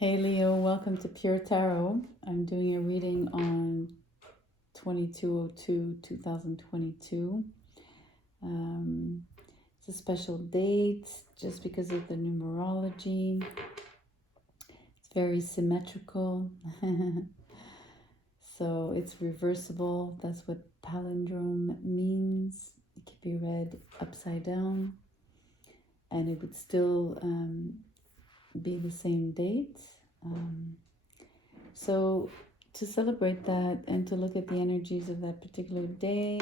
Hey Leo, welcome to Pure Tarot. I'm doing a reading on 22/02/2022. It's a special date just because of the numerology. It's very symmetrical. So it's reversible. That's what palindrome means. It could be read upside down and it would still be the same date. So to celebrate that and to look at the energies of that particular day,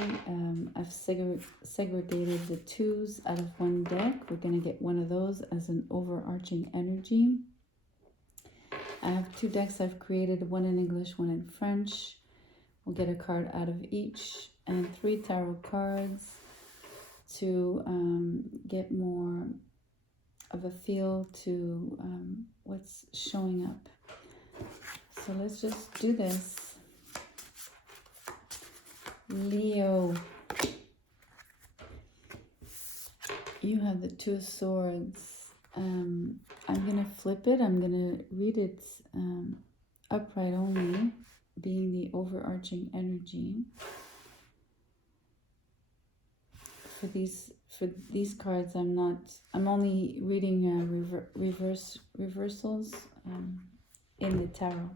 I've segregated the twos out of one deck. We're going to get one of those as an overarching energy. I have two decks I've created, one in English, one in French. We'll get a card out of each and 3 tarot cards to get more of a feel to what's showing up. So let's just do this. Leo, you have the Two of Swords. I'm going to flip it. I'm going to read it upright only, being the overarching energy. For these cards, I'm only reading reversals in the tarot.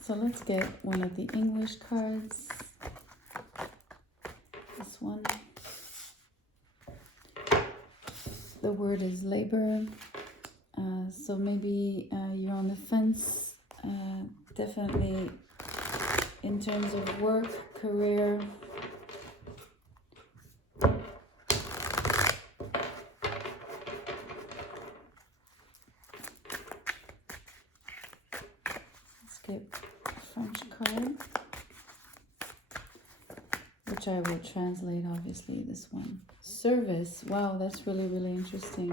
So let's get one of the English cards. This one. The word is labor. So maybe you're on the fence. Definitely in terms of work, career. Let's get a French card, which I will translate, obviously, this one. Service. Wow, that's really, really interesting.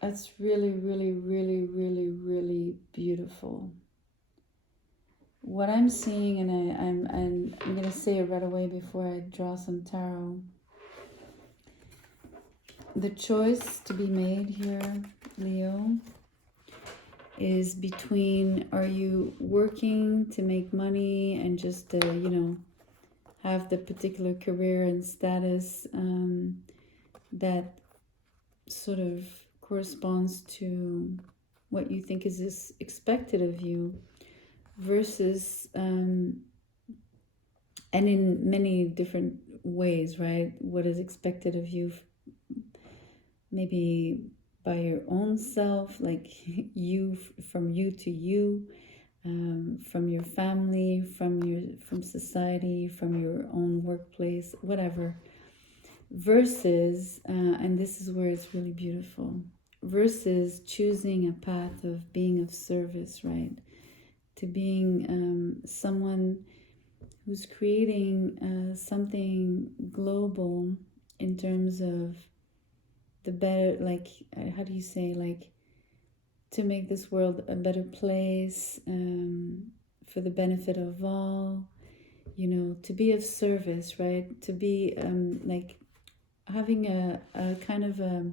That's really, really, really, really, really beautiful. What I'm seeing, and I'm going to say it right away before I draw some tarot. The choice to be made here, Leo, is between, are you working to make money and just, have the particular career and status that sort of corresponds to what you think is expected of you, versus and in many different ways, right? What is expected of you, maybe by your own self, like from you to you, from your family, from society, from your own workplace, whatever, versus and this is where it's really beautiful, versus choosing a path of being of service, right? To being someone who's creating something global in terms of the better, like, how do you say, like, to make this world a better place for the benefit of all, to be of service, right? To be like having a kind of a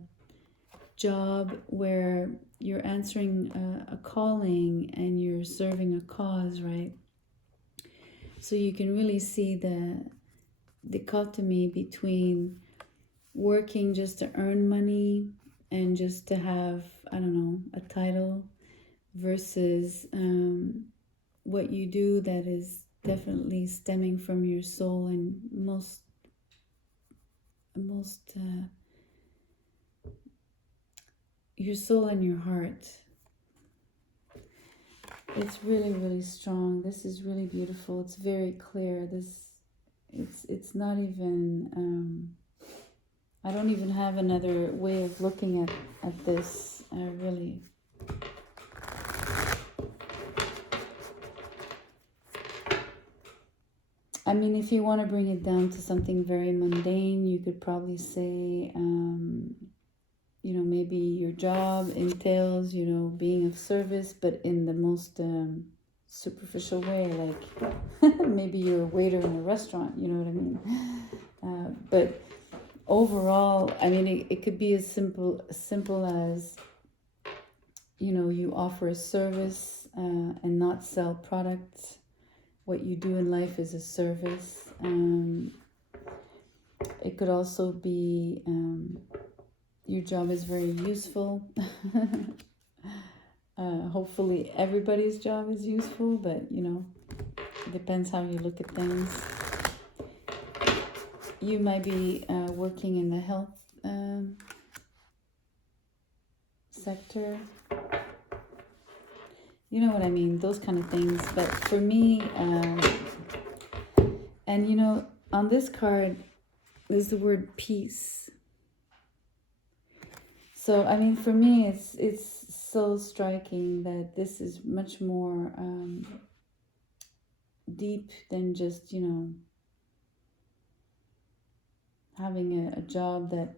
job where you're answering a calling and you're serving a cause, right? So you can really see the dichotomy between working just to earn money and just to have, I don't know, a title, versus what you do that is definitely stemming from your soul and most your soul and your heart. It's really, really strong. This is really beautiful. It's very clear. It's not even I don't even have another way of looking at this, really. I mean, if you want to bring it down to something very mundane, you could probably say, maybe your job entails, being of service, but in the most superficial way, like maybe you're a waiter in a restaurant, you know what I mean? But overall, I mean, it could be as simple as, you offer a service and not sell products. What you do in life is a service. It could also be your job is very useful. Hopefully everybody's job is useful, but it depends how you look at things. You might be working in the health sector. You know what I mean, those kind of things. But for me, and on this card, there's the word peace. So I mean, for me, it's so striking that this is much more deep than just having a job that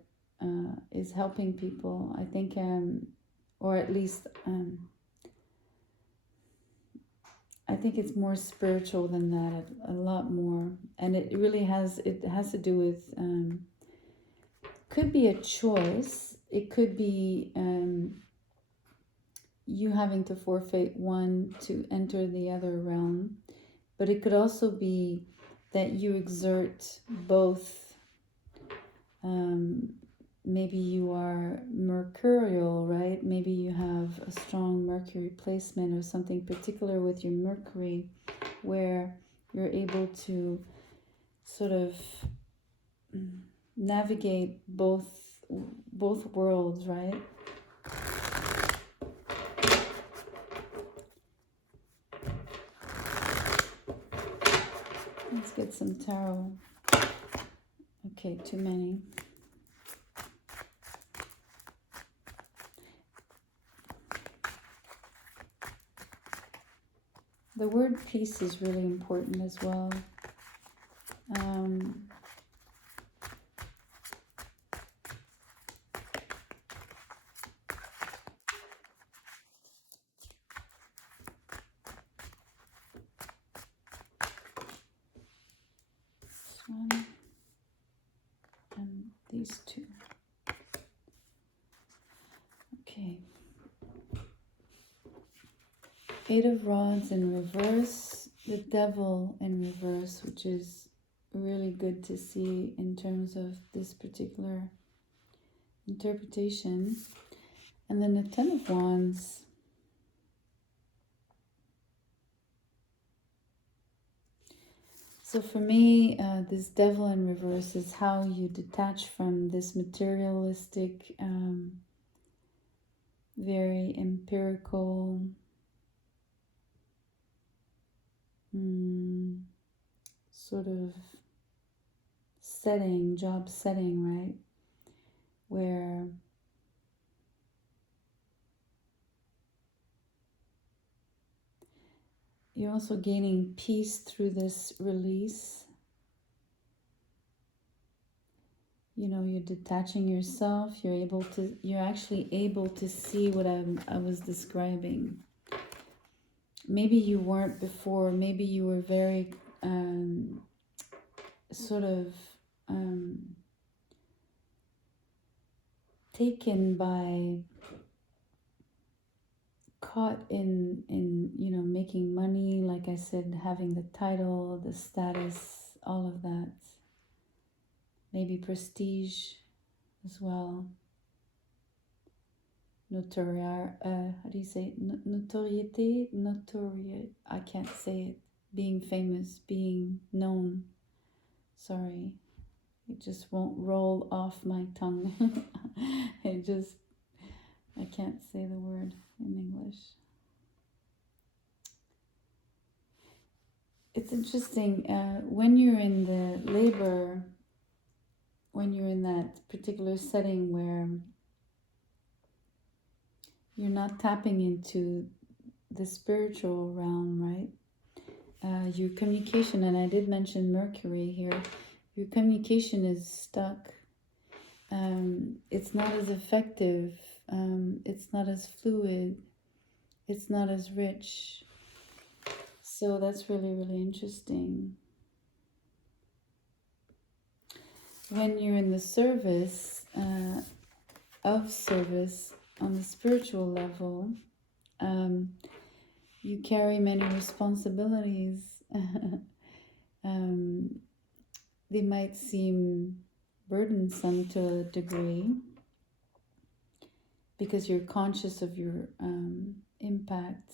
is helping people. I think, or at least. I think it's more spiritual than that, a lot more, and it really has to do with could be a choice. It could be you having to forfeit one to enter the other realm, but it could also be that you exert both. Maybe you are mercurial, right? Maybe you have a strong Mercury placement or something particular with your Mercury where you're able to sort of navigate both worlds, right? Let's get some tarot. Okay, too many. The word peace is really important as well. This one and these two. Okay. Eight of Rods in reverse, the Devil in reverse, which is really good to see in terms of this particular interpretation. And then the Ten of Wands. So for me, this Devil in reverse is how you detach from this materialistic, very empirical, sort of job setting, right? Where you're also gaining peace through this release. You're detaching yourself. You're actually able to see what I was describing. Maybe you weren't before. Maybe you were very sort of taken by, caught in making money, like I said, having the title, the status, all of that. Maybe prestige as well. How do you say it? Notoriety? I can't say it. Being famous, being known. Sorry. It just won't roll off my tongue. I can't say the word in English. It's interesting, when you're in the labor, when you're in that particular setting where you're not tapping into the spiritual realm, right? Your communication, and I did mention Mercury here, your communication is stuck. It's not as effective. It's not as fluid. It's not as rich. So that's really, really interesting. when you're in the service, of service on the spiritual level, you carry many responsibilities. They might seem burdensome to a degree because you're conscious of your impact.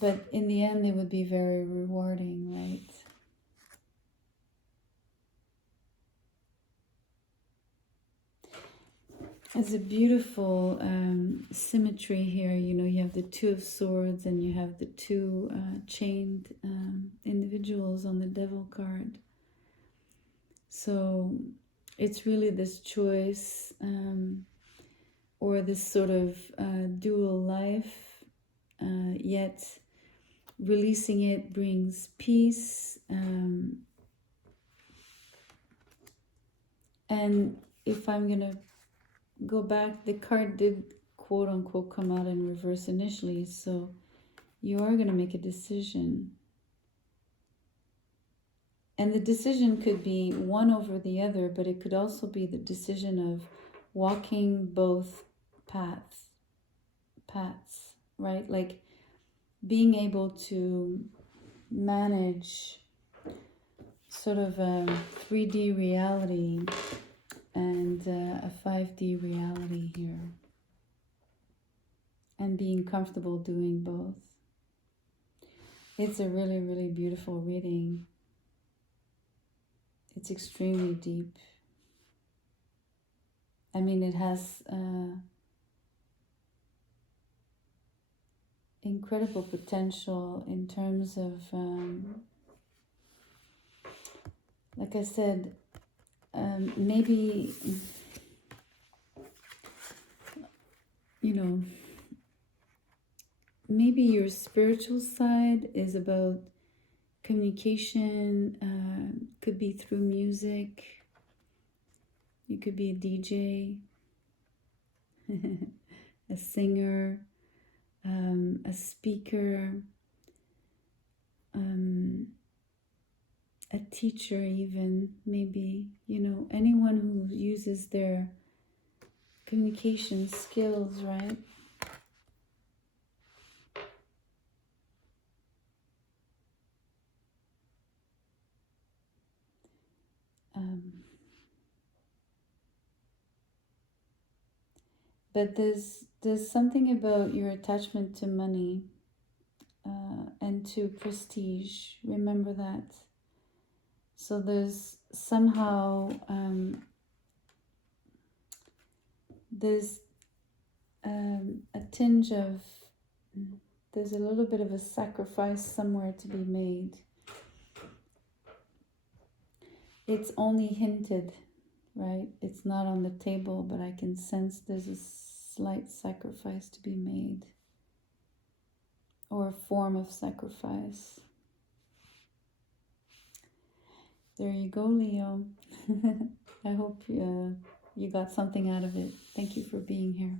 But in the end, it would be very rewarding, right? It's a beautiful symmetry here. You know, you have the Two of Swords and you have the two chained individuals on the Devil card. So it's really this choice or this sort of dual life, yet releasing it brings peace. And if I'm going to go back, the card did quote unquote come out in reverse initially, so you are going to make a decision. And the decision could be one over the other, but it could also be the decision of walking both paths, right? Like being able to manage sort of a 3D reality and a 5D reality here, and being comfortable doing both. It's a really, really beautiful reading. It's extremely deep. I mean, it has incredible potential in terms of, like I said, maybe, you know, maybe your spiritual side is about communication, could be through music. You could be a DJ, a singer, a speaker, a teacher even, maybe, you know, anyone who uses their communication skills, right? But there's something about your attachment to money and to prestige. Remember that. So there's somehow there's a tinge of, there's a little bit of a sacrifice somewhere to be made. It's only hinted, right? It's not on the table, but I can sense there's a slight sacrifice to be made, or a form of sacrifice. There you go, Leo. I hope you got something out of it. Thank you for being here.